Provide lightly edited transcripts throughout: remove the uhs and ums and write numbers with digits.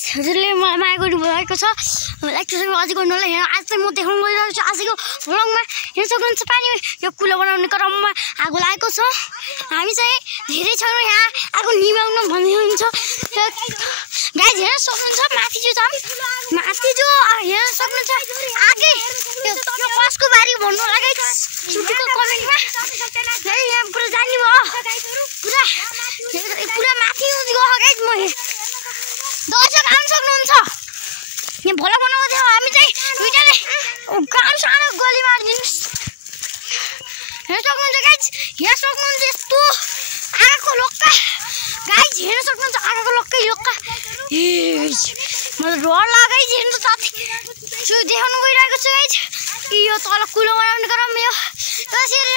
Guys हजुरले मलाई माया गर्नुभएको छ लाइक सब्स्क्राइब अझै गर्नु होला। यहाँ आज चाहिँ म देखाउन गइरहेको छु आजको भ्लगमा। हेर्न सक्नुहुन्छ पानी यो कुलो बनाउने क्रममा आगो लागेको छ। हामी चाहिँ धेरै छौँ यहाँ आगो निभाउन भन्ने हुन्छ गाइज। हेर्न सक्नुहुन्छ माथि जो छ माथि जो हेर्न सक्नुहुन्छ आगे यो कसको बारी भन्नु होला गाइज छुट्टीको कमेन्टमा। यहाँ पुरा जान्नु भयो पुरा माथि गयो गाइज। म दर्शक आउन सक्नुहुन्छ यहाँ भोला बनाउँदै थियो हामी चाहिँ दुईटाले काम सानो गली मारिदिनुहोस्। हेर्न सक्नुहुन्छ गाइज यहाँ सक्नुहुन्छ यस्तो आगोको लोक्का गाइज हेर्न सक्नुहुन्छ आगोको लोक्कै लोक्का। मलाई डर लाग्यो गाइज हेर्नु साथी त्यो देखाउनु गइरहेको छु गाइज। यो तल कुलो बनाउने क्रम यो त्यसरी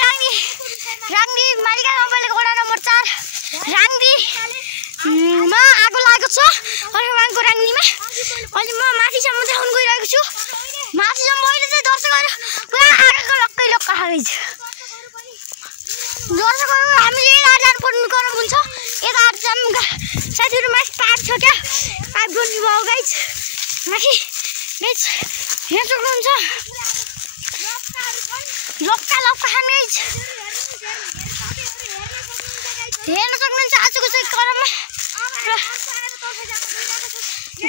राङ्गी मालिका नम्बरको वडा नम्बर 4 राङ्गीमा आगो लागेको छ अर्को राङ्गीमा। अहिले म माथिसम्म देखाउनु गइरहेको छु। माथिसम्म अहिले चाहिँ दर्शकहरू पुरा आगोको लक्कै लक्का गाइज। दर्शकहरू हामीले यता जानुपर्ने क्रम हुन्छ यता साथीहरू माथि पाइप छ क्या पाइप जोड्नु भयो गाइज माथि गाइज हेर्न सक्नुहुन्छ लक्का लक्का खान गाइज हेर्न सक्नुहुन्छ आजको चाहिँ क्रममा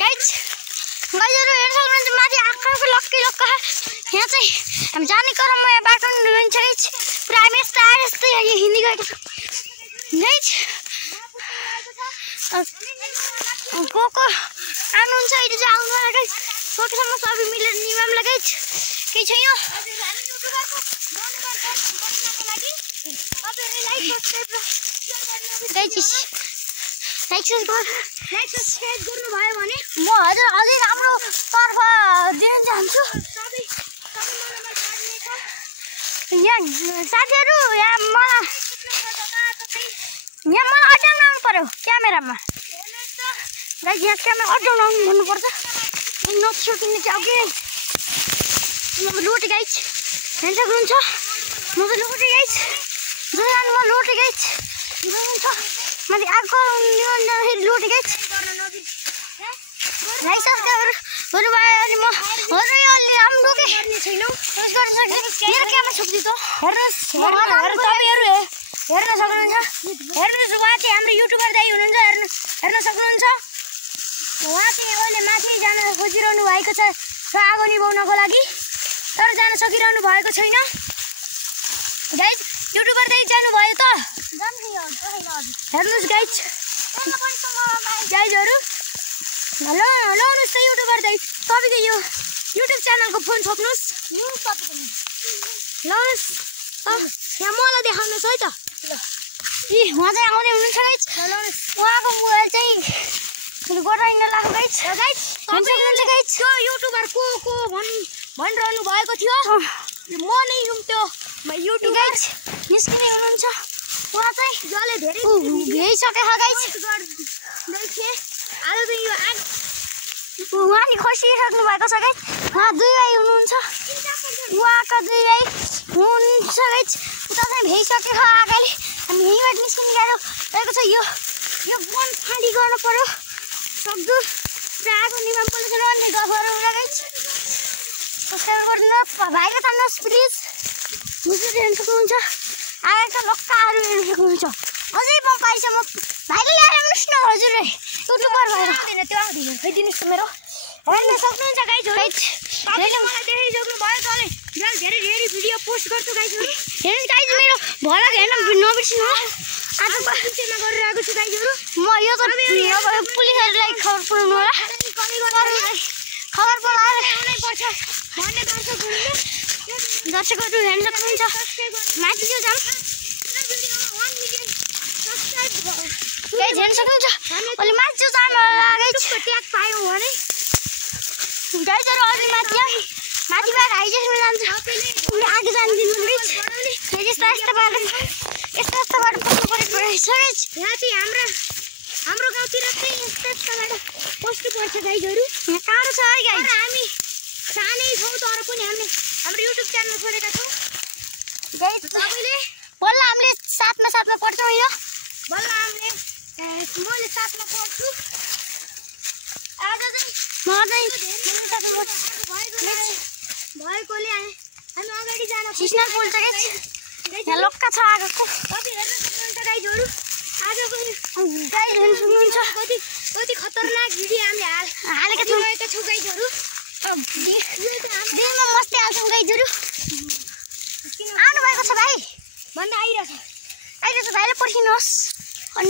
गाइज। गाइजहरू हेर्न सक्नुहुन्छ माथि आँखाको लक्कै लक्का यहाँ चाहिँ हामी जाने क्रममा यहाँ बाटो रहन्छ गाइज। पुरा हामी यस्तो आएर यस्तै हिँड्दै गएको छ गाइज। को आउनुहुन्छ अहिले चाहिँ आउनु होला गाइज सकेसम्म सबै मिलेर निभाउँला गाइज केही छैन। लाइक सब्सक्राइब गर्नुभयो भने म हजुर अझै राम्रो तर्फ दिन चाहन्छु। यहाँ साथीहरू यहाँ मलाई अड्याउन आउनु पर्यो क्यामेरामा गाइज। यहाँ क्यामेरा अड्याउन आउनु भन्नुपर्छ नछुटिने चाहिँ अघि म लोटे गाइज हेर्न सक्नुहुन्छ म त लोटे गाइज जहाँ म लोटे गाइज हुन्छ माथि आगो जाँदाखेरि लोटे गाइज। लाइक सब्सक्राइब गर्नुभयो अनि म हजुर अहिले राम्रो के छैनौँ गर्न सक्ने मेरो क्यामेरा छोप्छु त हेर्नुहोस् तपाईँहरू हेर्न सक्नुहुन्छ। हेर्नुहोस् उहाँ चाहिँ हाम्रो युट्युबर दाइ हुनुहुन्छ हेर्न सक्नुहुन्छ। उहाँ चाहिँ अहिले माथि जान खोजिरहनु भएको छ आगो निभाउनको लागि तर जान सकिरहनु भएको छैन गाइज। युट्युबर दाइ जानुभयो त हेर्नुहोस् गाइज गाइजहरू लाउनुहोस् त युट्युबर दाइ तपाईँको यो युट्युब च्यानलको फोन छोप्नुहोस् लाउनुहोस् यहाँ मलाई देखाउनुहोस् है त। उहाँ चाहिँ आउँदै हुनुहुन्छ गाइज उहाँको मोबाइल चाहिँ गोटाइन लाग्यो गाइज गाइज गाइज। त्यो युट्युबर को भनिरहनु भएको थियो म नै हुँ त्यो युट्युब गाइज निस्किने हुनुहुन्छ। उहाँ चाहिँ जसले धेरै भ्याइसकेको गाइज उहाँ नि खसिसक्नु भएको छ गाइज। उहाँ 2 भाइ हुनुहुन्छ उहाँका 2 भाइ हुनुहुन्छ गाइज उता चाहिँ भ्याइसकेको अगाडि हामी यहीँबाट निस्किने गाह्रो रहेको छ। यो वन खाली गर्नु पर्यो सक्दो पुरा आगो निभाउनु पर्छ अन्य गफहरू गाइज। सब्सक्राइब गरिदिनुहोस् भाइले थाल्नुहोस् प्लिज हजुर हेर्न सक्नुहुन्छ आएका लक्काहरू हेर्न सक्नुहुन्छ अझै म पाइछ म भाइले ल्याउनुहोस् न हजुर युट्युबर भएर त्यो आउँदैन खैदिनुहोस् त मेरो हेर्न सक्नुहुन्छ गाइज। मैले मलाई देखाइसक्नु भयो तँले धेरै भिडियो पोस्ट गर्छु गाइजहरू हेर्नुहोस् गाइज मेरो भ्लग हेर्न नबिर्सिनु होला। आज पिछेमा गरिरहेको छु गाइजहरू म यो त पुलिसहरूलाई खबर पुऱ्याउनु होला खबर पुऱ्याएर आउनै पर्छ भन्ने दर्शकहरू हेर्न सक्नुहुन्छ माथि जो जाम गाइज हेर्न सक्नुहुन्छ अहिले माथि जो जाम गाइज ट्याग पायो भने गाइजहरू अलि माथिबाट हाइजेसमा जान्छ आगे जानु दिनु गाइज यस्तो बाटो पस्नु परेको रहेछ गाइज। यहाँ चाहिँ हाम्रो गाउँतिर चाहिँ यस्तो बाटो पस्नु पर्छ गाइजहरू यहाँ टाढो छ है गाइज। हामी सानै छौँ तर पनि हाम्रो युट्युब च्यानल खोलेका छौँ गाइज। तपाईँले बल्ल हामीले साथमा पढ्छौँ यो बल्ल मैले साथमा पढ्छु आज भएकोले हामी अगाडि जान सिस्नर पुल छ गाइस यहाँ लक्का छ आगोको कति हेर्न सक्नुहुन्छ गाइजहरु आजको गाइस हेर्न सक्नुहुन्छ कति खतरनाक भिडियो हामीले हालेका छौं गाइजहरु दिनमा मस्ती हाल्छौं गाइजहरु आउनु भएको छ भाइ भन्दा आइरहेछ भाइले पर्खिनुहोस् अनि